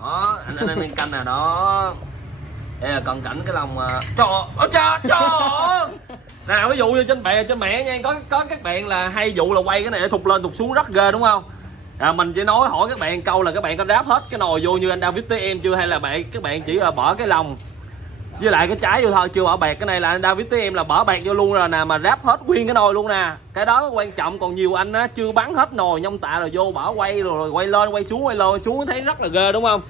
Đó, anh em canh nè đó. Đây là cận cảnh cái lòng trời nào, ví dụ như trên bè trên mẹ nha, có các bạn là hay vụ là quay cái này thụt lên thụt xuống rất ghê đúng không? Mình chỉ nói hỏi các bạn câu là các bạn có ráp hết cái nồi vô như anh David tới em chưa, hay là các bạn chỉ là bỏ cái lòng với lại cái trái vô thôi, chưa bỏ bạc. Cái này là anh David tới em là bỏ bạc vô luôn rồi nè, mà ráp hết nguyên cái nồi luôn nè. Cái đó quan trọng, còn nhiều anh á chưa bắn hết nồi nhông tạ rồi vô bỏ quay rồi quay lên quay xuống thấy rất là ghê đúng không?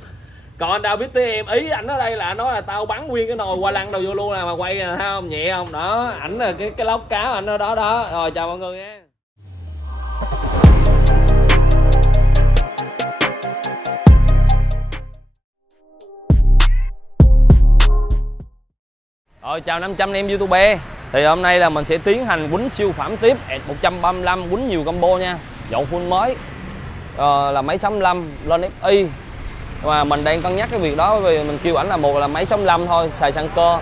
Còn anh David tới em ý ảnh ở đây là nói là tao bắn nguyên cái nồi qua lăng đầu vô luôn nè, mà quay nè, thấy không, nhẹ không đó, ảnh là cái lóc cá ảnh ở đó đó. Rồi chào mọi người nha. Rồi chào 500 em YouTube. Thì hôm nay là mình sẽ tiến hành quýnh siêu phẩm tiếp ET 135, quýnh nhiều combo nha, dọn full mới là máy 65 lên FI. Mà mình đang cân nhắc cái việc đó, bởi vì mình kêu ảnh là một là máy 65 thôi xài xăng cơ,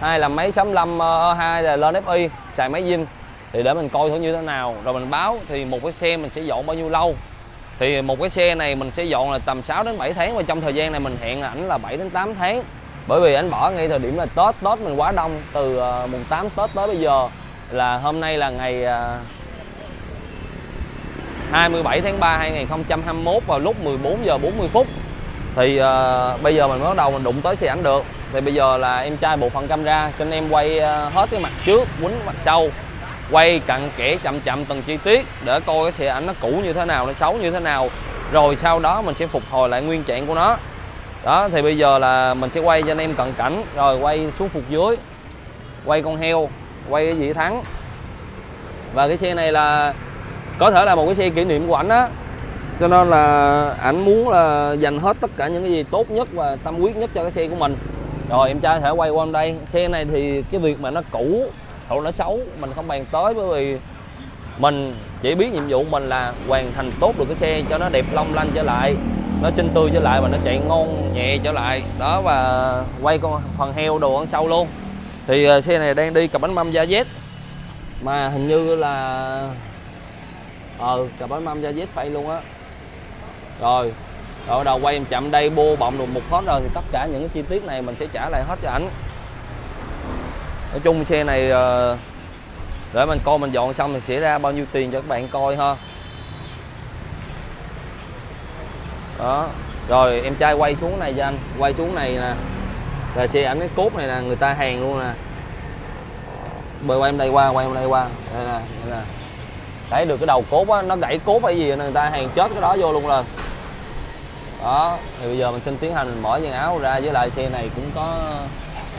hai là máy 65 hai là lên FI xài máy zin. Thì để mình coi thử như thế nào rồi mình báo. Thì một cái xe mình sẽ dọn bao nhiêu lâu. Thì một cái xe này mình sẽ dọn là tầm 6 đến 7 tháng, và trong thời gian này mình hẹn là ảnh là 7 đến 8 tháng. Bởi vì anh bỏ ngay thời điểm là Tết mình quá đông, từ mùng 8 Tết tới bây giờ là hôm nay là ngày 27 tháng 3 2021 vào lúc 14 giờ 40 phút. Thì bây giờ mình bắt đầu mình đụng tới xe ảnh được. Thì bây giờ là em trai bộ phận camera xin em quay hết cái mặt trước, quýnh mặt sau, quay cặn kẽ chậm chậm từng chi tiết để coi cái xe ảnh nó cũ như thế nào, nó xấu như thế nào, rồi sau đó mình sẽ phục hồi lại nguyên trạng của nó. Đó, thì bây giờ là mình sẽ quay cho anh em cận cảnh, rồi quay xuống phục dưới, quay con heo, quay cái vị thắng. Và cái xe này là có thể là một cái xe kỷ niệm của ảnh á, cho nên là ảnh muốn là dành hết tất cả những cái gì tốt nhất và tâm huyết nhất cho cái xe của mình. Rồi em trai thể quay qua đây. Xe này thì cái việc mà nó cũ hoặc nó xấu mình không bàn tới, bởi vì mình chỉ biết nhiệm vụ mình là hoàn thành tốt được cái xe cho nó đẹp long lanh trở lại, nó xinh tươi trở lại và nó chạy ngon nhẹ trở lại đó. Và quay con phần heo đồ ăn sau luôn. Thì xe này đang đi cặp bánh mâm da Z, mà hình như là cặp bánh mâm da Z phay luôn á. Rồi bắt đầu quay em chậm đây, bô bọng được một hết rồi, thì tất cả những cái chi tiết này mình sẽ trả lại hết cho ảnh. Nói chung xe này để mình coi mình dọn xong thì sẽ ra bao nhiêu tiền cho các bạn coi ha. Đó. Rồi em trai quay xuống này cho anh, quay xuống này nè, là xe ảnh cái cốt này là người ta hàng luôn nè. Bơi quay em đây qua, đây nè. Thấy được cái đầu cốt á, nó gãy cốt hay gì người ta hàng chết cái đó vô luôn rồi. Đó, thì bây giờ mình xin tiến hành mình mở dàn áo ra, với lại xe này cũng có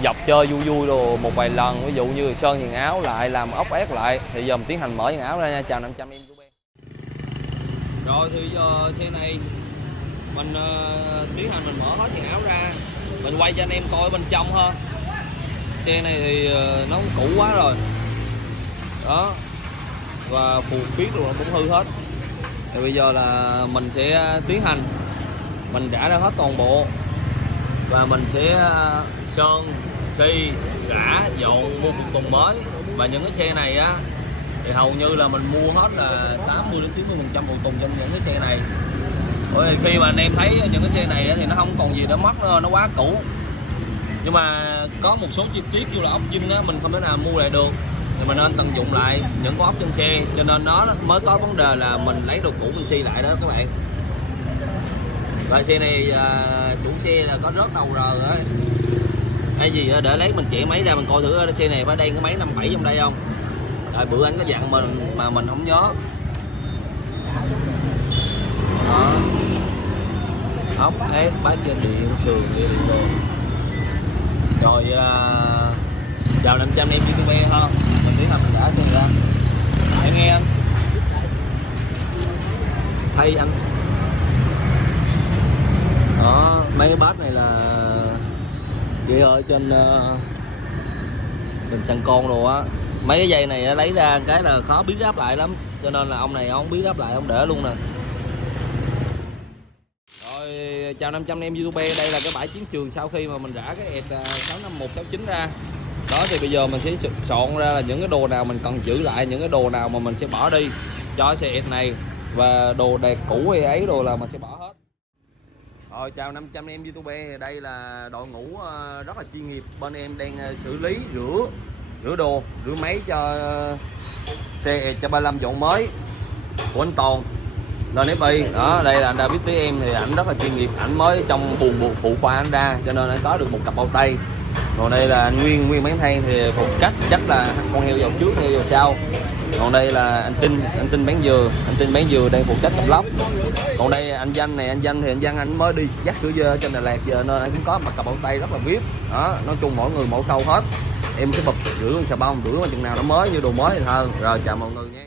dọc chơi vui đồ một vài lần, ví dụ như sơn dàn áo lại, làm ốc ép lại. Thì giờ mình tiến hành mở dàn áo ra nha. Chào 500 em của em. Rồi thì giờ xe này mình tiến hành mình mở hết dàn áo ra, mình quay cho anh em coi bên trong hơn. Xe này thì nó cũ quá rồi đó, và phù phiết rồi cũng hư hết. Thì bây giờ là mình sẽ tiến hành mình trả ra hết toàn bộ, và mình sẽ sơn xi rã dọn mua phụ tùng mới. Và những cái xe này á thì hầu như là mình mua hết là 80 đến 90% phụ tùng cho những cái xe này. Bởi vì khi mà anh em thấy những cái xe này thì nó không còn gì để mất nữa, nó quá cũ. Nhưng mà có một số chi tiết như là ốc vinh á mình không thể nào mua lại được, thì mình nên tận dụng lại những cái ốc trên xe, cho nên nó mới có vấn đề là mình lấy đồ cũ mình xi lại đó các bạn. Và xe này chủ xe là có rớt đầu rờ ấy hay gì đó, để lấy mình chạy máy ra mình coi thử xe này phải đen cái máy 57 trong đây không. Rồi bữa anh có dặn mình mà mình không nhớ. Đó. Ốc ép bát trên điện sườn đi luôn. Rồi chào 500 em YouTube ha. Mình tiến hành mình đã xem ra. Em nghe anh. Thay anh. Đó, mấy cái bát này là kia ở trên sàn con đồ á. Mấy cái dây này lấy ra cái là khó biến ráp lại lắm, cho nên là ông này ông biến ráp lại ông để luôn nè. Rồi chào 500 em YouTube, đây là cái bãi chiến trường sau khi mà mình rã cái ET 65169 ra. Đó thì bây giờ mình sẽ chọn ra là những cái đồ nào mình cần giữ lại, những cái đồ nào mà mình sẽ bỏ đi cho xe ET này, và đồ đẹp cũ hay ấy đồ là mình sẽ bỏ hết. Rồi chào 500 em YouTube, đây là đội ngũ rất là chuyên nghiệp, bên em đang xử lý rửa đồ, rửa máy cho xe cho 35 dọn mới của anh Toàn lên FI. Đó, đây là anh David tí em, thì ảnh rất là chuyên nghiệp, ảnh mới trong buồng bộ phụ khoa anh ra cho nên anh có được một cặp bao tay. Còn đây là anh Nguyên bán than thì phụ trách chắc là con heo vào trước heo vào sau. Còn đây là anh Tinh bán dừa đang phụ trách chăm lóc. Còn đây anh Danh thì anh Danh anh mới đi dắt sữa dơ trên Đà Lạt giờ nên anh cũng có một cặp bao tay rất là VIP. Đó, nói chung mỗi người mỗi khâu hết. Em cái bật rửa xà bông, rửa mà chừng nào nó mới như đồ mới thì hơn. Rồi chào mọi người nha.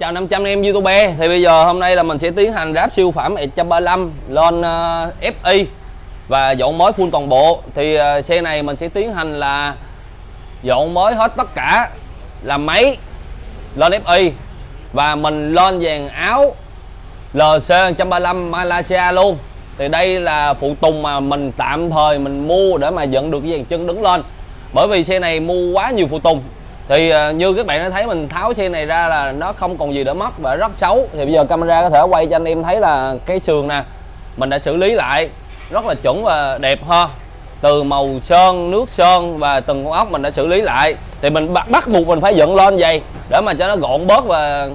Chào 500 em YouTube, thì bây giờ hôm nay là mình sẽ tiến hành ráp siêu phẩm E135 lên FI và dọn mới full toàn bộ. Thì xe này mình sẽ tiến hành là dọn mới hết tất cả, làm máy lên FI và mình lên dàn áo LC 135 Malaysia luôn. Thì đây là phụ tùng mà mình tạm thời mình mua để mà dựng được cái dàn chân đứng lên, bởi vì xe này mua quá nhiều phụ tùng. Thì như các bạn đã thấy mình tháo xe này ra là nó không còn gì để mất và rất xấu. Thì bây giờ camera có thể quay cho anh em thấy là cái sườn nè, mình đã xử lý lại rất là chuẩn và đẹp ha. Từ màu sơn, nước sơn và từng con ốc mình đã xử lý lại. Thì mình bắt buộc mình phải dựng lên vậy để mà cho nó gọn bớt và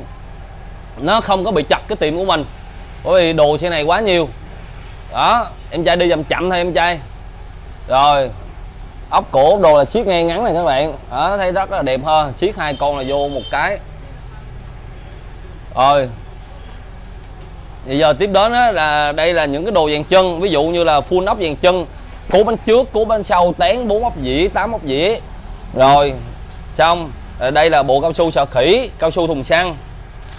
nó không có bị chặt cái tiệm của mình, bởi vì đồ xe này quá nhiều. Đó, em trai đi chậm chậm thôi em trai. Rồi ốc cổ đồ là siết ngay ngắn này các bạn. Đó, thấy rất là đẹp hơn, siết hai con là vô một cái. Rồi bây giờ tiếp đến là đây là những cái đồ dàn chân, ví dụ như là full ốc dàn chân, cố bánh trước, cố bánh sau, tán 4 ốc dĩa, 8 ốc dĩa. Rồi xong, đây là bộ cao su sọ khỉ, cao su thùng xăng.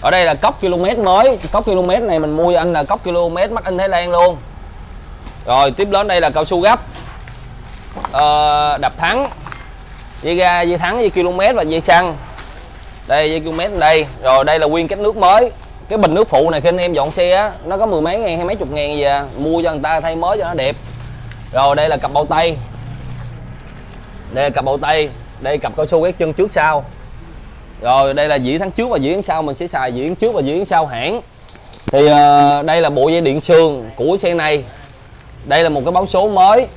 Ở đây là cốc km mới, cốc km này mình mua anh là cốc km made in Thái Lan luôn. Rồi tiếp đến đây là cao su gấp, đập thắng, dây ga, dây thắng, dây km và dây xăng. Đây dây km đây. Rồi đây là nguyên cách nước mới. Cái bình nước phụ này khi anh em dọn xe á, nó có mười mấy ngàn hay mấy chục ngàn gì à, mua cho người ta thay mới cho nó đẹp. Rồi đây là cặp bao tay, đây là cặp bao tay, đây cặp cao su gác chân trước sau. Rồi đây là dĩa thắng trước và dĩa thắng sau, mình sẽ xài dĩa trước và dĩa thắng sau hãng. Thì đây là bộ dây điện sườn của xe này. Đây là một cái báo số mới.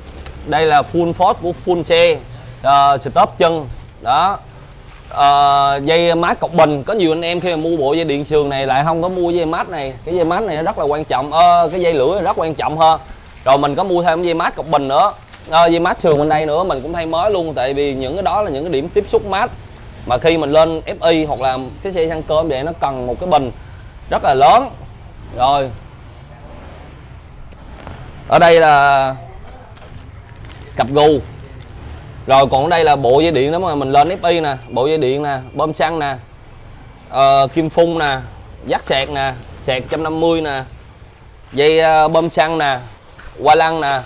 Đây là full force của full xe, stop chân. Đó, dây mát cọc bình. Có nhiều anh em khi mà mua bộ dây điện sườn này lại không có mua dây mát này. Cái dây mát này nó rất là quan trọng, cái dây lưỡi rất quan trọng hơn. Rồi mình có mua thêm dây mát cọc bình nữa, dây mát sườn bên đây nữa mình cũng thay mới luôn. Tại vì những cái đó là những cái điểm tiếp xúc mát mà khi mình lên FI hoặc là cái xe xăng cơm vậy nó cần một cái bình rất là lớn. Rồi ở đây là cặp gù. Rồi còn ở đây là bộ dây điện đó mà mình lên FI nè, bộ dây điện nè, bơm xăng nè, kim phun nè, dắt sạc nè, sạc 150 nè, dây bơm xăng nè, qua lăng nè,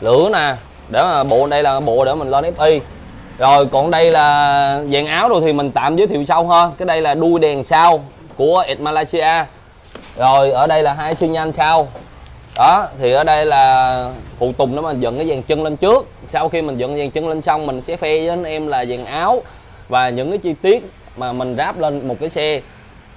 lửa nè, để mà bộ đây là bộ để mình lên FI. Rồi còn đây là dàn áo rồi thì mình tạm giới thiệu sau ha. Cái đây là đuôi đèn sau của ET Malaysia. Rồi ở đây là hai xi nhan sau. Đó, thì ở đây là phụ tùng để mà dựng cái dàn chân lên trước. Sau khi mình dựng dàn chân lên xong mình sẽ khoe với anh em là dàn áo và những cái chi tiết mà mình ráp lên một cái xe.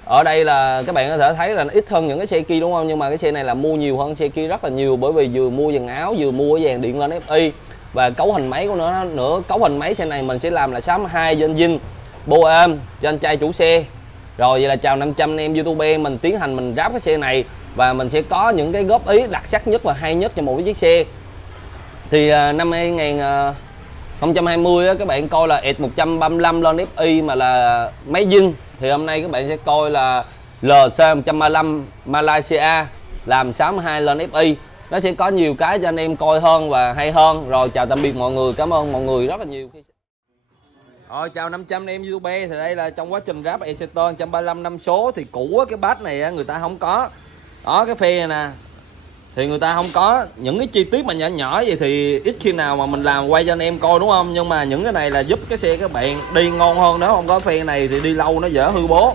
Ở đây là các bạn có thể thấy là nó ít hơn những cái xe kia đúng không, nhưng mà cái xe này là mua nhiều hơn xe kia rất là nhiều, bởi vì vừa mua dàn áo vừa mua cái dàn điện lên FI và cấu hình máy của nó nữa. Cấu hình máy xe này mình sẽ làm là 62 trên zin Boeing cho anh trai chủ xe. Rồi vậy là chào 500 em YouTube, mình tiến hành mình ráp cái xe này và mình sẽ có những cái góp ý đặc sắc nhất và hay nhất cho một cái chiếc xe. Thì năm 2020 á, các bạn coi là ET135 lên FI mà là máy zin, thì hôm nay các bạn sẽ coi là LC135 Malaysia làm 62 lên FI. Nó sẽ có nhiều cái cho anh em coi hơn và hay hơn. Rồi chào tạm biệt mọi người, cảm ơn mọi người rất là nhiều. Rồi chào 500 em YouTube, thì đây là trong quá trình ráp Exeter 135 5 số thì cũ cái bát này người ta không có. Đó, cái phe này nè thì người ta không có. Những cái chi tiết mà nhỏ nhỏ vậy thì ít khi nào mà mình làm quay cho anh em coi đúng không, nhưng mà những cái này là giúp cái xe các bạn đi ngon hơn. Nếu không có phe này thì đi lâu nó dở hư bố,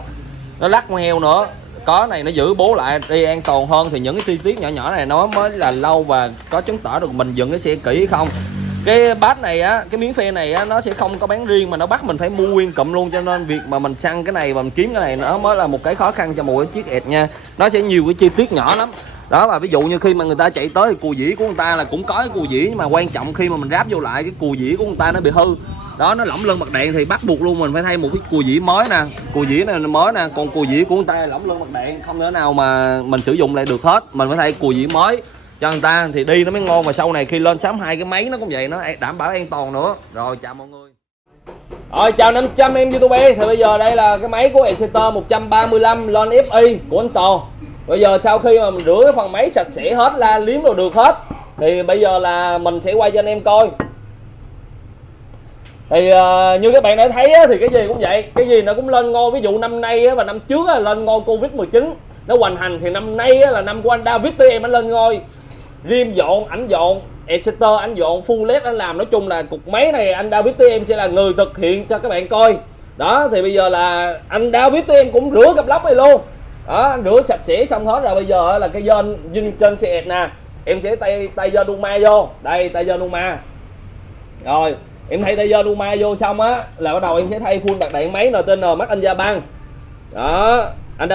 nó lắc con heo nữa. Có này nó giữ bố lại đi an toàn hơn. Thì những cái chi tiết nhỏ nhỏ này nó mới là lâu và có chứng tỏ được mình dựng cái xe kỹ hay không. Cái bát này á, cái miếng phe này á, nó sẽ không có bán riêng mà nó bắt mình phải mua nguyên cụm luôn, cho nên việc mà mình săn cái này và mình kiếm cái này nó mới là một cái khó khăn cho một cái chiếc ẹt nha. Nó sẽ nhiều cái chi tiết nhỏ lắm. Đó, và ví dụ như khi mà người ta chạy tới thì cùi dĩ của người ta là cũng có cái cùi dĩ, nhưng mà quan trọng khi mà mình ráp vô lại cái cùi dĩ của người ta nó bị hư. Đó, nó lỏng lưng bật đèn thì bắt buộc luôn mình phải thay một cái cùi dĩ mới nè, cùi dĩ này mới nè, còn cùi dĩ của người ta lỏng lưng bật đèn không thể nào mà mình sử dụng lại được hết, mình phải thay cùi dĩ mới cho người ta thì đi nó mới ngon. Và sau này khi lên sắm hai cái máy nó cũng vậy, nó đảm bảo an toàn nữa. Rồi chào mọi người. Rồi chào 500 em YouTube. Thì bây giờ đây là cái máy của Exeter 135 Lon FI của anh Toàn. Bây giờ sau khi mà mình rửa cái phần máy sạch sẽ hết, la liếm rồi được hết, thì bây giờ là mình sẽ quay cho anh em coi. Thì như các bạn đã thấy á, thì cái gì cũng vậy, cái gì nó cũng lên ngôi. Ví dụ năm nay á, và năm trước á, lên ngôi Covid-19 nó hoành hành, thì năm nay á, là năm của anh David tụi em anh lên ngôi. Rim dọn, ảnh dọn, Exeter anh dọn, full led anh làm. Nói chung là cục máy này anh David tụi em sẽ là người thực hiện cho các bạn coi. Đó, thì bây giờ là anh David tụi em cũng rửa cặp lốc này luôn. Đó, anh rửa sạch sẽ xong hết rồi. Bây giờ là cái dên dinh trên xe nè, em sẽ tay dên Duma vô. Đây, tay dên Duma. Rồi, em thay tay dên Duma vô xong á là bắt đầu em sẽ thay full bạc đạn máy NTN Made in Japan. Đó, anh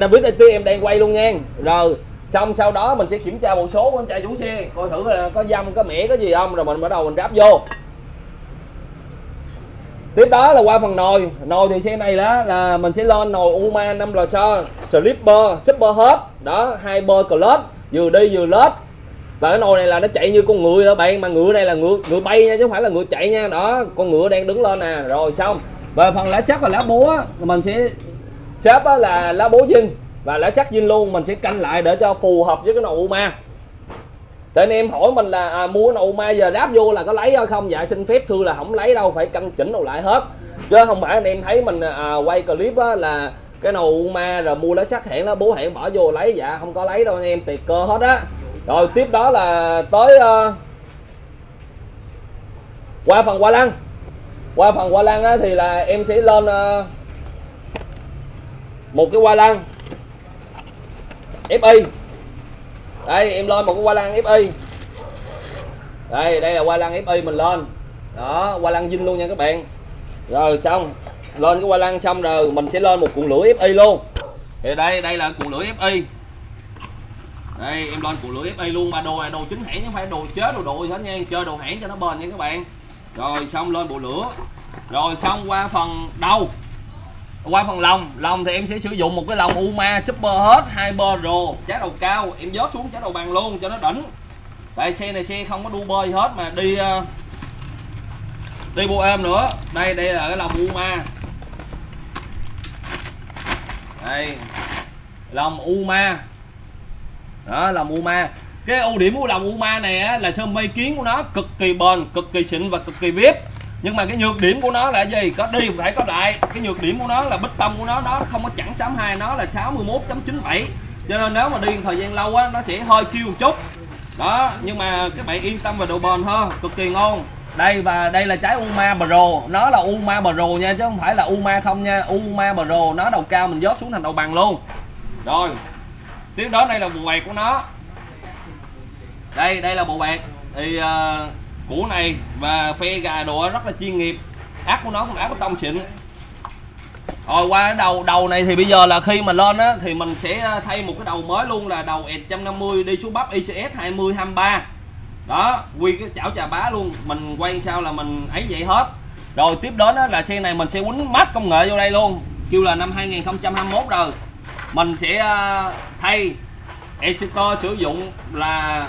David tụi em đang quay luôn nha. Rồi xong sau đó mình sẽ kiểm tra một số của anh trai chủ xe, coi thử là có dăm có mẻ có gì không, rồi mình bắt đầu mình ráp vô. Tiếp đó là qua phần nồi. Nồi thì xe này đó là mình sẽ lên nồi UMA 5LS Slipper Super hết. Đó, 2 bơ clutch, vừa đi vừa lết. Và cái nồi này là nó chạy như con ngựa đó bạn, mà ngựa này là ngựa bay nha chứ không phải là ngựa chạy nha. Đó, con ngựa đang đứng lên nè. Rồi xong. Về phần lá sắt và lá búa á, mình sẽ xếp là lá búa zin và lá sắt zin luôn, mình sẽ canh lại để cho phù hợp với cái nồi UMA. Tại anh em hỏi mình là mua cái nồi UMA giờ ráp vô là có lấy không? Dạ xin phép thưa là không lấy đâu, phải canh chỉnh đồ lại hết. Chứ không phải anh em thấy mình quay clip á, là cái nồi UMA rồi mua lá sắt hãng lá búa hãng bỏ vô lấy. Dạ không có lấy đâu anh em, tiệt cơ hết á. Rồi tiếp đó là tới qua phần qua lăng. Qua phần qua lăng á, thì là em sẽ lên một cái qua lăng FI. Đây em lên một cái qua lăng FI. Đây là qua lăng FI mình lên. Đó, qua lăng zin luôn nha các bạn. Rồi xong, lên cái qua lăng xong rồi mình sẽ lên một cuộn lửa FI luôn. Thì đây là cuộn lửa FI. Đây em lên cuộn lửa FI luôn, mà đồ này đồ chính hãng chứ không phải đồ chế đồ gì hết nha, chơi đồ hãng cho nó bền nha các bạn. Rồi xong lên bộ lửa. Rồi xong qua phần đầu. Qua phần lồng thì em sẽ sử dụng một cái lồng UMA Super hết, 2 bơ rồ, chá đầu cao, em vót xuống chá đầu bằng luôn cho nó đỉnh. Tại xe này xe không có đu bơi hết mà đi bộ êm nữa. Đây là cái lồng UMA. Đây. Lồng UMA. Đó, lồng UMA. Cái ưu điểm của lồng UMA này á, là sơn mây kiến của nó cực kỳ bền, cực kỳ xịn và cực kỳ vip. Nhưng mà cái nhược điểm của nó là gì? Có đi phải có lại. Cái nhược điểm của nó là bích tông của nó không có chẵn 62, nó là 61.97. Cho nên nếu mà đi thời gian lâu á, nó sẽ hơi kêu một chút. Đó, nhưng mà các bạn yên tâm về độ bền hơn, cực kỳ ngon. Đây, và đây là trái UMA Pro, nó là UMA Pro nha chứ không phải là UMA không nha. UMA Pro nó đầu cao mình vót xuống thành đầu bằng luôn. Rồi. Tiếp đó đây là bộ bạc của nó. Đây là bộ bạc. Thì củ này và phe gà đồ rất là chuyên nghiệp. Áp của nó cũng áp tông xịn. Rồi qua cái đầu này thì bây giờ là khi mà lên á thì mình sẽ thay một cái đầu mới luôn, là đầu S150 đi số bắp ICS 2023. Đó, quy cái chảo chà bá luôn, mình quay sao là mình ấy vậy hết. Rồi tiếp đến là xe này mình sẽ quýnh mắt công nghệ vô đây luôn. Kêu là năm 2021 rồi. Mình sẽ thay Exeter sử dụng là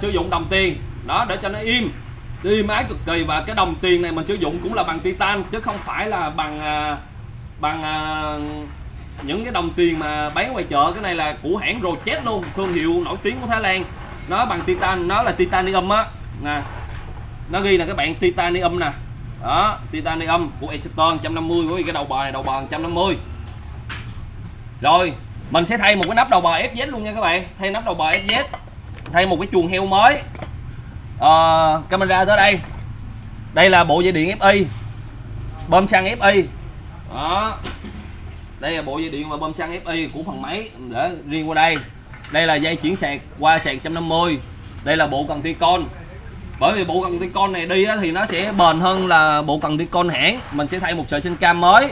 sử dụng đồng tiền đó để cho nó im ái cực kỳ. Và cái đồng tiền này mình sử dụng cũng là bằng titan chứ không phải là bằng những cái đồng tiền mà bán ngoài chợ. Cái này là của hãng Rojet luôn, thương hiệu nổi tiếng của Thái Lan. Nó bằng titan, nó là titanium á nè, nó ghi là các bạn titanium nè. Đó, titanium của Exeter 150, bởi vì cái đầu bò này đầu bò 150. Rồi mình sẽ thay một cái nắp đầu bò FZ luôn nha các bạn. Thay nắp đầu bò FZ, thay một cái chuồng heo mới. Camera tới đây. Đây là bộ dây điện FI, bơm xăng FI. Đó, đây là bộ dây điện và bơm xăng FI của phần máy để riêng qua đây. Đây là dây chuyển sạc qua sạc 150. Đây là bộ cần Ticon. Bởi vì bộ cần Ticon này đi thì nó sẽ bền hơn là bộ cần Ticon hãng. Mình sẽ thay một sợi sinh cam mới,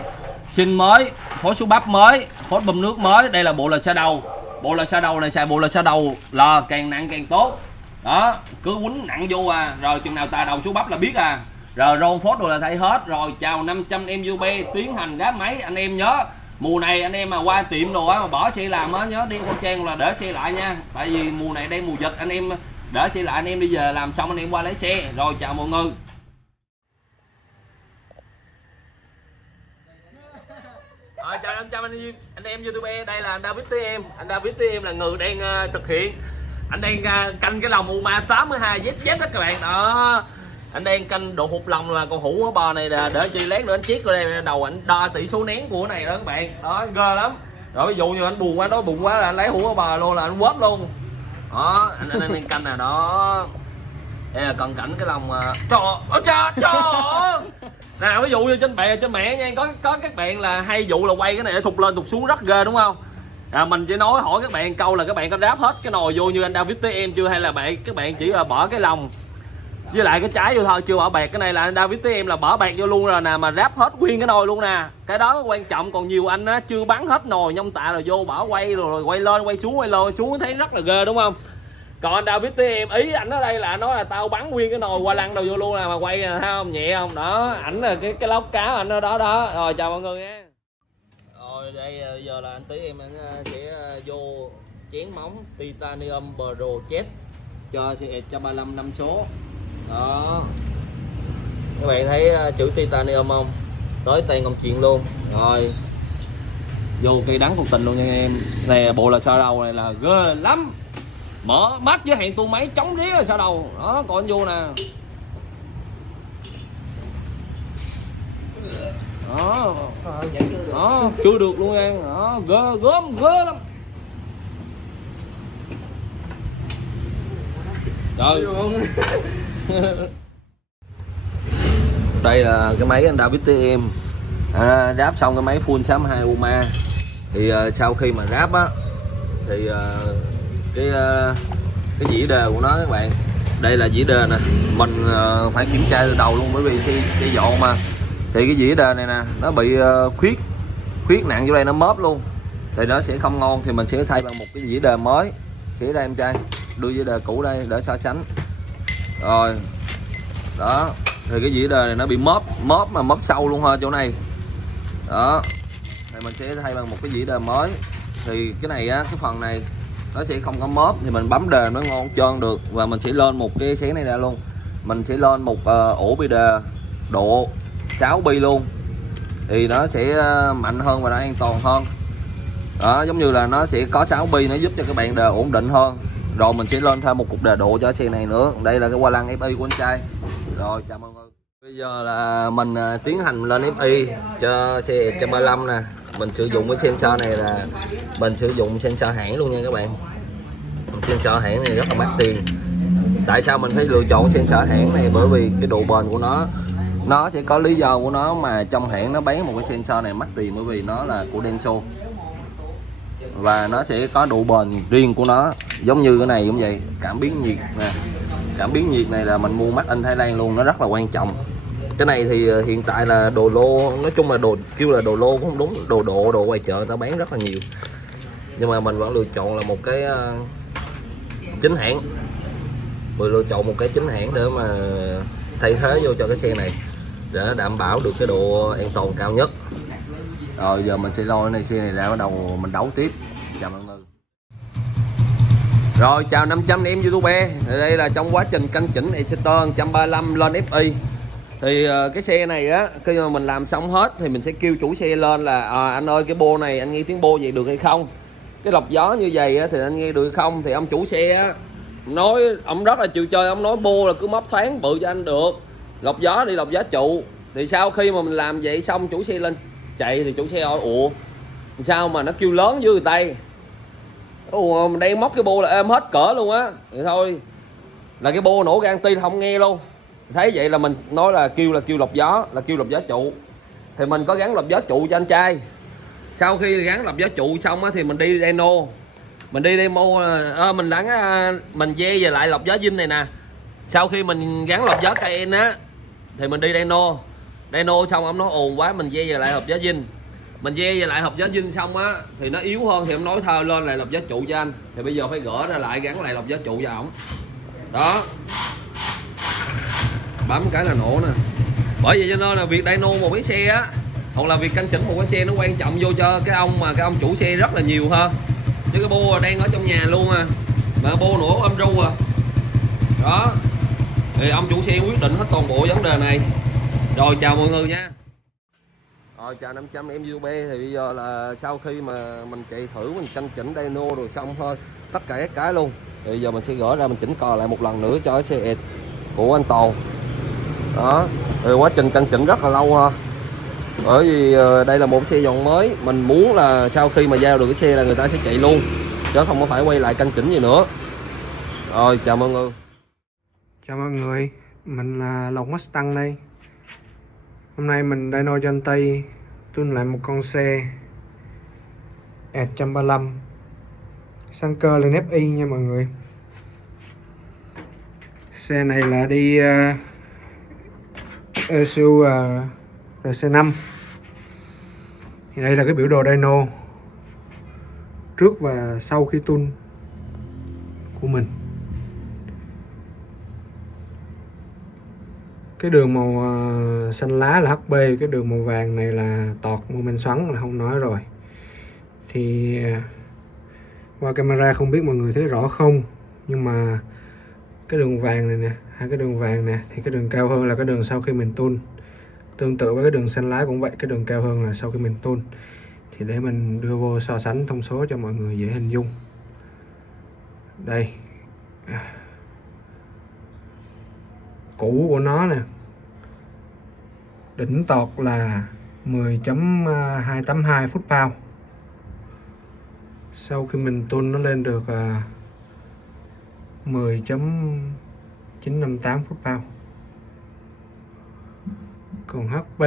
sinh mới, phối số bắp mới, phối bơm nước mới. Đây là bộ là xe đầu. bộ lò xo đầu này xài bộ lò xo đầu là càng nặng càng tốt. Đó, cứ quýnh nặng vô rồi chừng nào tà đầu xuống bắp là biết rồi roll phốt rồi là thấy hết rồi. Chào 500 em YouTube tiến hành ráp máy. Anh em nhớ mùa này anh em mà qua tiệm đồ mà bỏ xe làm á, nhớ đeo khẩu trang là để xe lại nha, tại vì mùa này đây mùa dịch, anh em để xe lại, anh em đi về làm xong anh em qua lấy xe. Rồi chào mọi người. Rồi chào 500 anh em YouTube, đây là anh David với em. Anh David với em là người đang thực hiện, anh đang canh cái lồng UMA 62 ZZ đó các bạn. Đó, anh đang canh độ hụt lòng là con hũ bò này để chi lát nữa anh chiết vào đây đầu anh đo tỷ số nén của cái này đó các bạn. Đó ghê lắm. Rồi ví dụ như anh buồn quá, đói bụng quá là anh lấy hũ bò luôn là anh quớt luôn. Đó, anh đang canh nè. Đó, đây là cận cảnh cái lòng trời nào, ví dụ như trên mẹ nha, có các bạn là hay vụ là quay cái này thụt lên thụt xuống rất ghê đúng không? Mình chỉ nói hỏi các bạn câu là các bạn có ráp hết cái nồi vô như anh David với em chưa, hay là các bạn chỉ là bỏ cái lòng với lại cái trái vô thôi, chưa bỏ bẹt? Cái này là anh David với em là bỏ bẹt vô luôn rồi nè, mà ráp hết nguyên cái nồi luôn nè. Cái đó quan trọng, còn nhiều anh á chưa bắn hết nồi nhông tạ rồi vô bỏ quay rồi quay lên quay xuống thấy rất là ghê đúng không? Còn anh David với em ý ảnh ở đây là nói là tao bắn nguyên cái nồi qua lăn đầu vô luôn nè, mà quay nè, thấy không, nhẹ không? Đó, ảnh là cái lóc cá ảnh ở đó. Rồi chào mọi người nha. Rồi đây giờ là anh Tí em sẽ vô chén móng Titanium Pro Jet cho xe 135 5 số. Đó, các bạn thấy chữ Titanium không? Tới tay công chuyện luôn. Rồi vô cây đắng cuộc tình luôn nha em. Này bộ là sao đầu này là ghê lắm, mở mắt với hẹn tu máy chống ría là sao đầu. Đó, còn vô nè. Đó, đó chưa được luôn em. Đó, ghê lắm. Trời. Đây là cái máy anh David với em ráp xong cái máy full 62 UMA. Thì sau khi mà ráp á thì cái dĩa đề của nó các bạn, đây là dĩa đề nè, mình phải kiểm tra từ đầu luôn, bởi vì xe dọn mà, thì cái dĩa đề này nè nó bị khuyết nặng vô đây, nó móp luôn thì nó sẽ không ngon, thì mình sẽ thay bằng một cái dĩa đề mới. Sẽ đây em trai đưa dĩa đề cũ đây để so sánh. Rồi đó, thì cái dĩa đề này nó bị móp mà móp sâu luôn ha chỗ này. Đó, thì mình sẽ thay bằng một cái dĩa đề mới. Thì cái này á, cái phần này nó sẽ không có móp, thì mình bấm đề nó ngon trơn được. Và mình sẽ lên một cái xén này ra luôn, mình sẽ lên một ổ bi đề độ 6 bi luôn, thì nó sẽ mạnh hơn và nó an toàn hơn. Đó, giống như là nó sẽ có 6 bi, nó giúp cho các bạn đề ổn định hơn. Rồi mình sẽ lên thêm một cục đề độ cho xe này nữa. Đây là cái hoa lăng FI của anh trai. Rồi chào mọi người. Bây giờ là mình tiến hành lên FI cho xe 135 nè. Mình sử dụng cái sensor này là mình sử dụng sensor hãng luôn nha các bạn. Sensor hãng này rất là mắc tiền. Tại sao mình phải lựa chọn sensor hãng này? Bởi vì cái độ bền của nó sẽ có lý do của nó, mà trong hãng nó bán một cái sensor này mắc tiền bởi vì nó là của Denso và nó sẽ có độ bền riêng của nó. Giống như cái này cũng vậy, cảm biến nhiệt nè. Cảm biến nhiệt này là mình mua made in Thái Lan luôn, nó rất là quan trọng. Cái này thì hiện tại là đồ lô, nói chung là kêu là đồ lô cũng không đúng, đồ ngoài chợ người ta bán rất là nhiều, nhưng mà mình vẫn lựa chọn là một cái chính hãng. Mình lựa chọn một cái chính hãng để mà thay thế vô cho cái xe này để đảm bảo được cái độ an toàn cao nhất. Rồi giờ mình sẽ lôi này xe này ra, bắt đầu mình đấu tiếp. Chào mọi người. Rồi chào 500 em YouTube. Đây là trong quá trình canh chỉnh Exciter 135 lên FI. Thì cái xe này á, khi mà mình làm xong hết thì mình sẽ kêu chủ xe lên là anh ơi, cái bô này anh nghe tiếng bô vậy được hay không? Cái lọc gió như vậy á, thì anh nghe được hay không? Thì ông chủ xe á, nói ông rất là chịu chơi, ông nói bô là cứ móc thoáng bự cho anh được, lọc gió đi lọc gió trụ. Thì sau khi mà mình làm vậy xong chủ xe lên chạy thì chủ xe hỏi ủa sao mà nó kêu lớn với người Tây, ủa mình đang móc cái bô là êm hết cỡ luôn á. Thì thôi là cái bô nổ gan ti không nghe luôn. Thấy vậy là mình nói là kêu lọc gió, là kêu lọc gió trụ. Thì mình có gắn lọc gió trụ cho anh trai. Sau khi gắn lọc gió trụ xong á thì mình đi demo. Mình đi demo mình mình ve về lại lọc gió zin này nè. Sau khi mình gắn lọc gió Cayenne á thì mình đi dyno xong ông nói ồn quá, mình ve về lại lọc gió zin. Mình ve về lại hộp gió zin xong á thì nó yếu hơn thì em nói thôi lên lại lọc gió trụ cho anh, thì bây giờ phải gỡ ra lại gắn lại lọc gió trụ cho ổng đó, bấm cái là nổ nè. Bởi vậy cho nên là việc dyno một cái xe á, hoặc là việc canh chỉnh một cái xe nó quan trọng vô cho cái ông chủ xe rất là nhiều hơn, chứ cái bô đang ở trong nhà luôn mà bô nổ âm ru đó, thì ông chủ xe quyết định hết toàn bộ vấn đề này. Rồi chào mọi người nha. Rồi chào 500 em YouTube. Thì bây giờ là sau khi mà mình chạy thử mình canh chỉnh dyno rồi xong thôi tất cả các cái luôn, thì bây giờ mình sẽ gỡ ra mình chỉnh cò lại một lần nữa cho cái xe ẹt của anh Toàn đó. Thì quá trình canh chỉnh rất là lâu ha, bởi vì đây là một xe dòng mới, mình muốn là sau khi mà giao được cái xe là người ta sẽ chạy luôn chứ không có phải quay lại canh chỉnh gì nữa. Rồi chào mọi người. Chào mọi người, mình là Lộc Mustang đây. Hôm nay mình dyno cho anh Tây tune lại một con xe ET 135 xăng cơ lên FI nha mọi người. Xe này là đi ECU RC5. Thì đây là cái biểu đồ dyno trước và sau khi tune của mình. Cái đường màu xanh lá là HB, cái đường màu vàng này là tọt mô men xoắn là không nói rồi. Thì qua camera không biết mọi người thấy rõ không, nhưng mà cái đường vàng này nè, hai cái đường vàng nè, thì cái đường cao hơn là cái đường sau khi mình tune. Tương tự với cái đường xanh lá cũng vậy, cái đường cao hơn là sau khi mình tune. Thì để mình đưa vô so sánh thông số cho mọi người dễ hình dung. Đây, cũ của nó nè, đỉnh tọt là 10.282 phút bao. Sau khi mình tune nó lên được 10.958 phút bao. Còn HP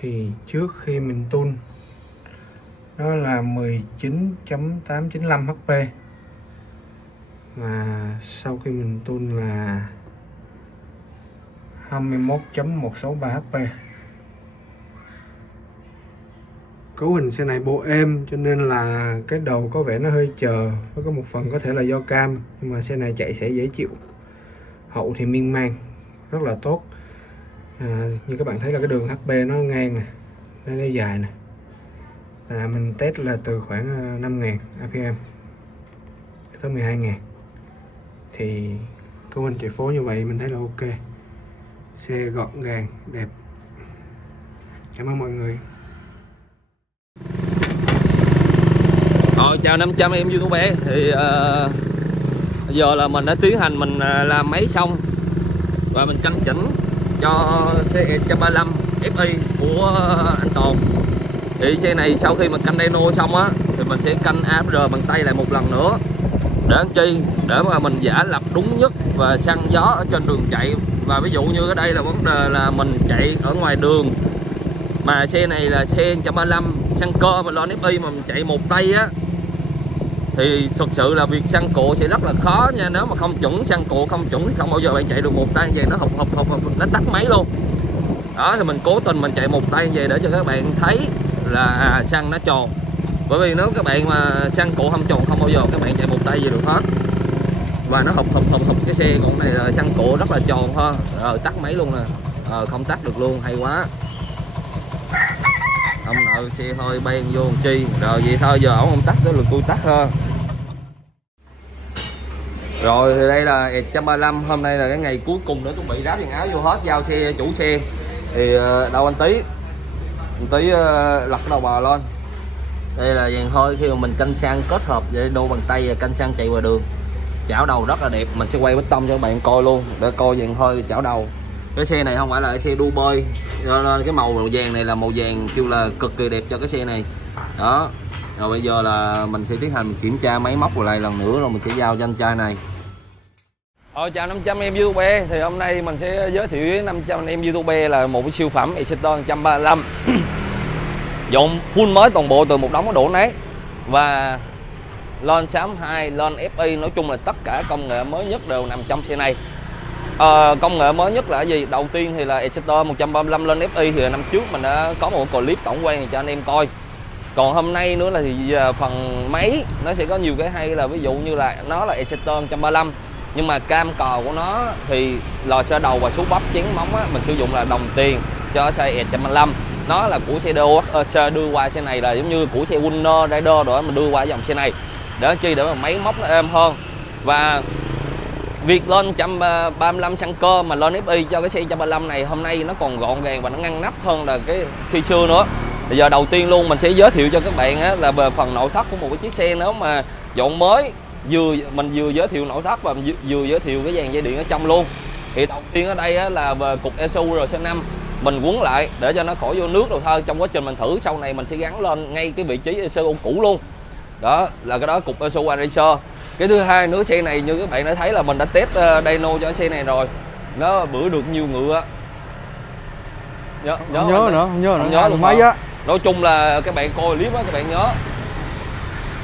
thì trước khi mình tune nó là 19.895 HP, mà sau khi mình tune là 21.163 HP. Cấu hình xe này bộ êm cho nên là cái đầu có vẻ nó hơi chờ, có một phần có thể là do cam, nhưng mà xe này chạy sẽ dễ chịu. Hậu thì miên man rất là tốt. Như các bạn thấy là cái đường HP nó ngang nè, nó dài nè, mình test là từ khoảng 5.000 APM tới 12.000. thì cấu hình chạy phố như vậy mình thấy là ok, xe gọn gàng đẹp. Cảm ơn mọi người. Rồi chào 500 em YouTube. Thì giờ là mình đã tiến hành mình làm máy xong và mình canh chỉnh cho xe ET 135 FI của anh Toàn. Thì xe này sau khi mà canh dyno xong á thì mình sẽ canh AFR bằng tay lại một lần nữa để làm chi, để mà mình giả lập đúng nhất và chắn gió ở trên đường chạy. Và ví dụ như ở đây là vấn đề là mình chạy ở ngoài đường mà xe này là xe 135 xăng cơ mà lên FI mà mình chạy một tay á, thì thực sự là việc xăng cộ sẽ rất là khó nha. Nếu mà không chuẩn, xăng cộ không chuẩn thì không bao giờ bạn chạy được một tay vậy, nó hụt nó tắt máy luôn đó. Thì mình cố tình mình chạy một tay vậy để cho các bạn thấy là xăng nó tròn, bởi vì nếu các bạn mà xăng cộ không tròn không bao giờ các bạn chạy một tay gì được hết, và nó hụt cái xe. Còn này là xăng cộ rất là tròn ha. Rồi tắt máy luôn nè, không tắt được luôn, hay quá. Ông nợ xe thôi ban vô làm chi. Rồi vậy thôi, giờ ổng không tắt tới lượt tôi tắt ha. Rồi thì đây là ET 135. Hôm nay là cái ngày cuối cùng để chuẩn bị ráp quần áo vô hết, giao xe chủ xe. Thì đâu anh Tí lật đầu bò lên. Đây là dàn hơi khi mà mình canh xăng kết hợp với đô bằng tay và canh xăng chạy ngoài đường. Chảo đầu rất là đẹp, mình sẽ quay bích tông cho các bạn coi luôn để coi dàn hơi chảo đầu. Cái xe này không phải là xe đua bơi, cho nên cái màu vàng này là màu vàng kêu là cực kỳ đẹp cho cái xe này đó. Rồi bây giờ là mình sẽ tiến hành kiểm tra máy móc lại lần nữa, rồi mình sẽ giao cho anh trai này. Chào 500 em YouTube. Thì hôm nay mình sẽ giới thiệu với 500 em YouTube là một cái siêu phẩm Exciter 135 dọn full mới toàn bộ từ một đống đổ nát và lên 62, lên FI, nói chung là tất cả công nghệ mới nhất đều nằm trong xe này. Công nghệ mới nhất là cái gì? Đầu tiên thì là Exciter 135 lên FI thì năm trước mình đã có một clip tổng quan cho anh em coi. Còn hôm nay nữa là thì phần máy nó sẽ có nhiều cái hay, là ví dụ như là nó là Exciter 135 nhưng mà cam cò của nó thì lò xo đầu và số bắp chén móng á, mình sử dụng là đồng tiền cho xe 135. Nó là của xe xe đưa qua xe này là giống như của xe Winner, Rider rồi mình đưa qua dòng xe này để chi để mà máy móc nó êm hơn. Và việc lên 135 xăng cơ mà lên FI cho cái xe 135 này hôm nay nó còn gọn gàng và nó ngăn nắp hơn là cái khi xưa nữa. Bây giờ đầu tiên luôn mình sẽ giới thiệu cho các bạn á, là về phần nội thất của một cái chiếc xe nếu mà dọn mới, mình vừa giới thiệu nội thất và vừa giới thiệu cái dàn dây điện ở trong luôn. Thì đầu tiên ở đây á, là về cục ECU RC5 mình quấn lại để cho nó khỏi vô nước rồi thôi. Trong quá trình mình thử sau này mình sẽ gắn lên ngay cái vị trí ECU cũ luôn. Đó là cái đó cục ECU Racer. Cái thứ hai nữa, xe này như các bạn đã thấy là mình đã test dyno cho xe này rồi, nó bữa được nhiều ngựa. Nhớ luôn mấy á. Nói chung là các bạn coi clip á các bạn nhớ.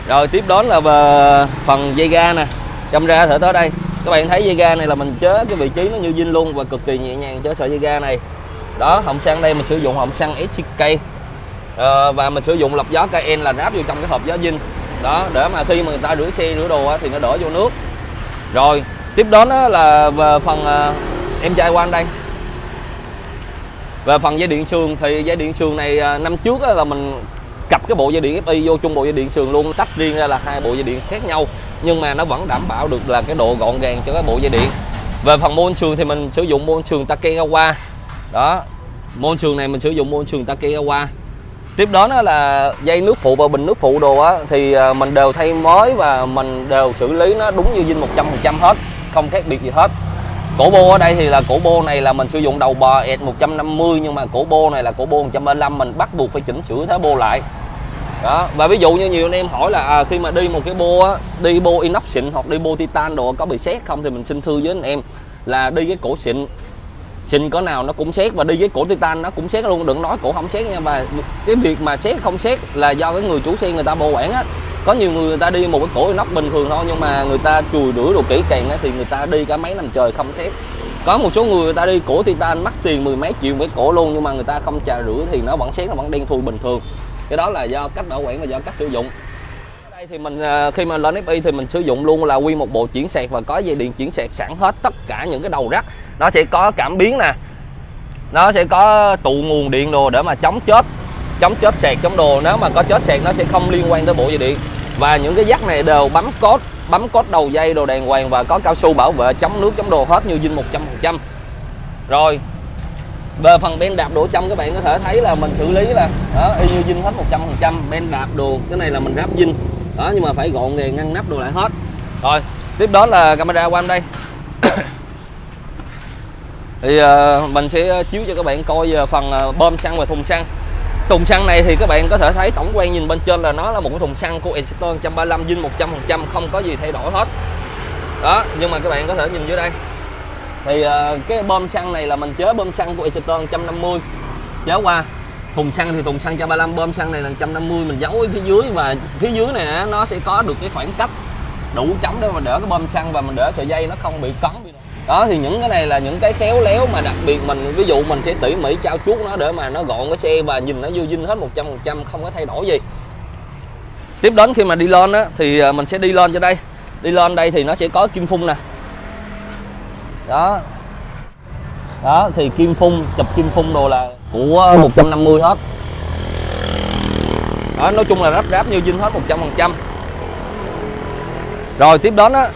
Rồi tiếp đến là về phần dây ga nè, camera thử tới đây. Các bạn thấy dây ga này là mình chế cái vị trí nó như zin luôn và cực kỳ nhẹ nhàng chế sợi dây ga này. Đó, hộp xăng đây mình sử dụng hộp xăng SCK và mình sử dụng lọc gió KN là ráp vô trong cái hộp gió zin. Đó, để mà khi mà người ta rửa xe rửa đồ á, thì nó đỡ vô nước. Rồi tiếp đến là về phần em trai qua đây. Về phần dây điện sườn thì dây điện sườn này năm trước là mình cặp cái bộ dây điện FI vô chung bộ dây điện sườn luôn, tách riêng ra là hai bộ dây điện khác nhau nhưng mà nó vẫn đảm bảo được là cái độ gọn gàng cho cái bộ dây điện. Về phần môn sườn thì mình sử dụng môn sườn Takegawa. Đó, môn sườn này mình sử dụng môn sườn Takegawa. Tiếp đến là dây nước phụ và bình nước phụ đồ á, thì mình đều thay mới và mình đều xử lý nó đúng như zin 100% hết, không khác biệt gì hết. Cổ bô ở đây thì là cổ bô này là mình sử dụng đầu bò ET 150 nhưng mà cổ bô này là cổ bô 135, mình bắt buộc phải chỉnh sửa thế bô lại. Đó, và ví dụ như nhiều anh em hỏi là khi mà đi một cái bô á, đi bô inox xịn hoặc đi bô titan đồ có bị sét không, thì mình xin thưa với anh em là đi cái cổ xịn cỡ nào nó cũng sét, và đi với cổ titan nó cũng sét luôn, đừng nói cổ không sét nha. Và cái việc mà sét không sét là do cái người chủ xe người ta bảo quản á. Có nhiều người ta đi một cái cổ inox bình thường thôi nhưng mà người ta chùi rửa đồ kỹ càng á, thì người ta đi cả mấy năm trời không sét. Có một số người ta đi cổ titan mắc tiền mười mấy triệu với cổ luôn nhưng mà người ta không chà rửa thì nó vẫn sét, nó vẫn đen thui bình thường. Cái đó là do cách bảo quản và do cách sử dụng. Ở đây thì mình khi mà lên FI thì mình sử dụng luôn là nguyên một bộ chuyển sạc và có dây điện chuyển sạc sẵn hết tất cả những cái đầu rắc. Nó sẽ có cảm biến nè, nó sẽ có tụ nguồn điện đồ để mà chống chết sạc chống đồ. Nếu mà có chết sạc nó sẽ không liên quan tới bộ dây điện. Và những cái dắt này đều bấm cốt đầu dây đồ đàng hoàng và có cao su bảo vệ chống nước chống đồ hết như zin 100%. Rồi về phần ben đạp đồ trong các bạn có thể thấy là mình xử lý là đó, y như zin hết 100%. Ben đạp đồ cái này là mình ráp zin đó, nhưng mà phải gọn gàng ngăn nắp đồ lại hết. Rồi tiếp đó là camera qua đây. Thì mình sẽ chiếu cho các bạn coi phần bơm xăng và thùng xăng. Thùng xăng này thì các bạn có thể thấy tổng quan nhìn bên trên là nó là một cái thùng xăng của Exciter 135 zin 100%, không có gì thay đổi hết. Đó, nhưng mà các bạn có thể nhìn dưới đây. Thì cái bơm xăng này là mình chế bơm xăng của Exciter 150 chế qua. Thùng xăng thì thùng xăng 135, bơm xăng này là 150 mình giấu ở phía dưới, và phía dưới này nó sẽ có được cái khoảng cách đủ trống để mà đỡ cái bơm xăng và mình đỡ sợi dây nó không bị cấn. Đó thì những cái này là những cái khéo léo mà đặc biệt mình ví dụ mình sẽ tỉ mỉ trao chuốt nó để mà nó gọn cái xe và nhìn nó vô zin hết 100%, không có thay đổi gì. Tiếp đến khi mà đi lên á thì mình sẽ đi lên cho đây. Đi lên đây thì nó sẽ có kim phun nè. Đó. Đó thì kim phun, chụp kim phun đồ là của 150 hết. Đó, nói chung là ráp như zin hết 100%. Rồi tiếp đến á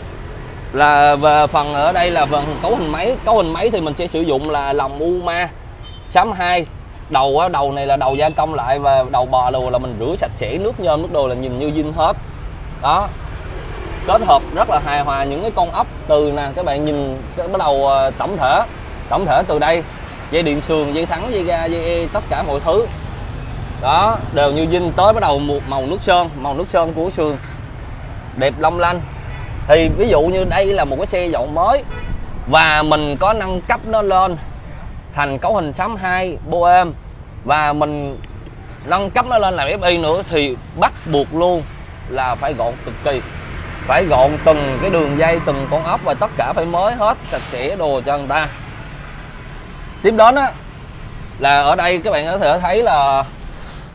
là về phần ở đây là phần cấu hình máy. Cấu hình máy thì mình sẽ sử dụng là lòng UMA 62. Đầu này là đầu gia công lại, và đầu bò đồ là mình rửa sạch sẽ, nước nhôm nước đồ là nhìn như zin hết. Đó, kết hợp rất là hài hòa những cái con ốc từ nè, các bạn nhìn bắt đầu tổng thể từ đây, dây điện sườn, dây thắng, dây ga, dây e, tất cả mọi thứ đó đều như zin. Tới bắt đầu một màu nước sơn của sườn đẹp long lanh. Thì ví dụ như đây là một cái xe dọn mới và mình có nâng cấp nó lên thành cấu hình 62 Bohem và mình nâng cấp nó lên làm FI nữa thì bắt buộc luôn là phải gọn cực kỳ. phải gọn từng cái đường dây, từng con ốc, và tất cả phải mới hết, sạch sẽ đồ cho người ta. Tiếp đến á là ở đây các bạn có thể thấy là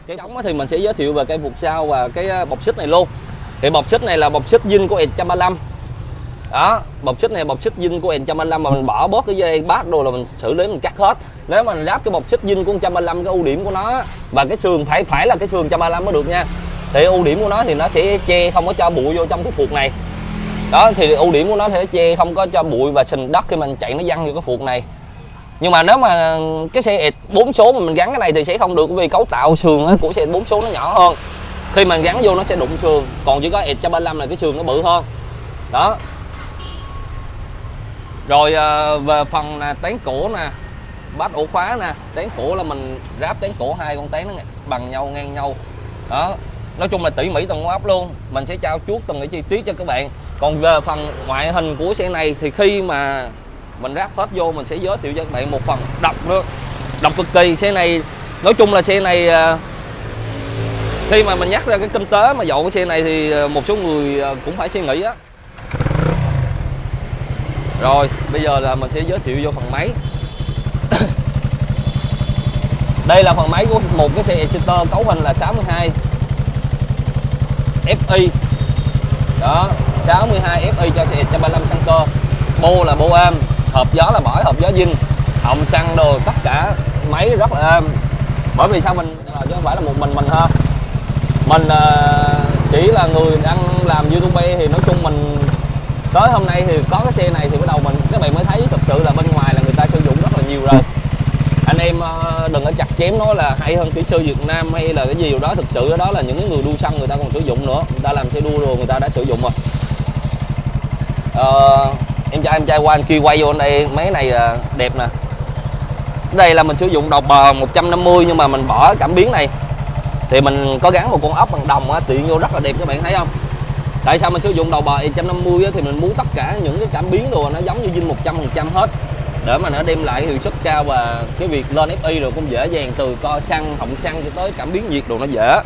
cái trống thì mình sẽ giới thiệu về cây phục sau và cái bọc xích này luôn. Thì bọc xích này là bọc xích zin của E135. Đó, bọc xích này bọc xích zin của E135, mà mình bỏ bớt cái dây bát đồ là mình xử lý mình cắt hết. Nếu mà mình ráp cái bọc xích zin của 135, cái ưu điểm của nó và cái sườn phải là cái sườn 135 mới được nha. Thì ưu điểm của nó thì nó sẽ che không có cho bụi vô trong cái phuộc này. Đó, thì ưu điểm của nó sẽ che không có cho bụi và sình đất khi mình chạy nó văng vô cái phuộc này. Nhưng mà nếu mà cái xe 4 số mà mình gắn cái này thì sẽ không được, vì cấu tạo sườn của xe 4 số nó nhỏ hơn. Khi mà gắn vô nó sẽ đụng sườn, còn chỉ có E135 là cái sườn nó bự hơn. Đó. Rồi về phần là tán cổ nè, bát ổ khóa nè, tán cổ là mình ráp tán cổ 2 con tán nó bằng nhau, ngang nhau. Đó. Nói chung là tỉ mỉ từng con ốc luôn, mình sẽ trao chuốt từng cái chi tiết cho các bạn. Còn về phần ngoại hình của xe này thì khi mà mình ráp hết vô, mình sẽ giới thiệu cho các bạn một phần độc nữa, độc cực kỳ. Xe này nói chung là xe này khi mà mình nhắc ra cái kinh tế mà dọn cái xe này thì một số người cũng phải suy nghĩ á. Rồi bây giờ là mình sẽ giới thiệu vô phần máy. Đây là phần máy của một cái xe Exciter cấu hình là 62 FI. Đó, 62 FI cho xe 135 xăng cơ. Bô là bô êm, hộp gió là bỏi hộp gió zin, họng xăng đồ tất cả máy rất là êm. Bởi vì sao mình chứ không phải là một mình ha. Mình chỉ là người đang làm YouTube, thì nói chung mình tới hôm nay thì có cái xe này thì bắt đầu các bạn mới thấy thực sự là bên ngoài là người ta sử dụng rất là nhiều rồi. Anh em đừng có chặt chém nói là hay hơn kỹ sư Việt Nam hay là cái gì đó, thực sự đó là những cái người đua xăng người ta còn sử dụng nữa, người ta làm xe đua rồi người ta đã sử dụng rồi. Em trai qua anh kia quay vô đây, mấy này đẹp nè. Đây là mình sử dụng đầu bờ 150 nhưng mà mình bỏ cảm biến này thì mình có gắn một con ốc bằng đồng á, tiện vô rất là đẹp, các bạn thấy không? Tại sao mình sử dụng đầu bờ 150 á, thì mình muốn tất cả những cái cảm biến đồ nó giống như zin 100% hết, để mà nó đem lại hiệu suất cao, và cái việc lên FI rồi cũng dễ dàng, từ co xăng, họng xăng cho tới cảm biến nhiệt đồ nó dễ.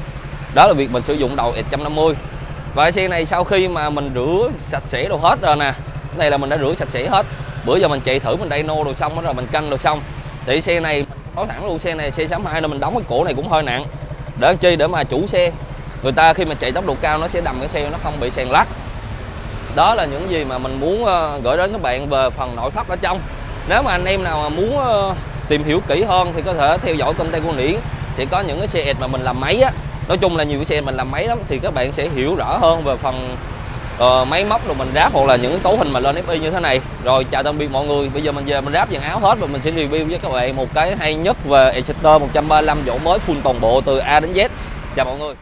Đó là việc mình sử dụng đầu 150. Và xe này sau khi mà mình rửa sạch sẽ đồ hết rồi nè, cái này là mình đã rửa sạch sẽ hết. Bữa giờ mình chạy thử mình dyno đồ xong rồi mình canh đồ xong. Thì xe này nói thẳng luôn, xe này xe 62 nên mình đóng cái cổ này cũng hơi nặng. Để chi? Để mà chủ xe người ta khi mà chạy tốc độ cao nó sẽ đầm cái xe nó không bị sàn lắc. Đó là những gì mà mình muốn gửi đến các bạn về phần nội thất ở trong. Nếu mà anh em nào mà muốn tìm hiểu kỹ hơn thì có thể theo dõi kênh của Điển, sẽ có những cái xe mà mình làm máy á. Nói chung là nhiều cái xe mình làm máy lắm, thì các bạn sẽ hiểu rõ hơn về phần máy móc rồi mình ráp, hoặc là những cái cấu hình mà lên FI như thế này. Rồi chào tạm biệt mọi người, bây giờ mình về mình ráp dàn áo hết và mình sẽ review với các bạn một cái hay nhất về Exciter 135 dỗ mới full toàn bộ từ A đến Z. Chào mọi người.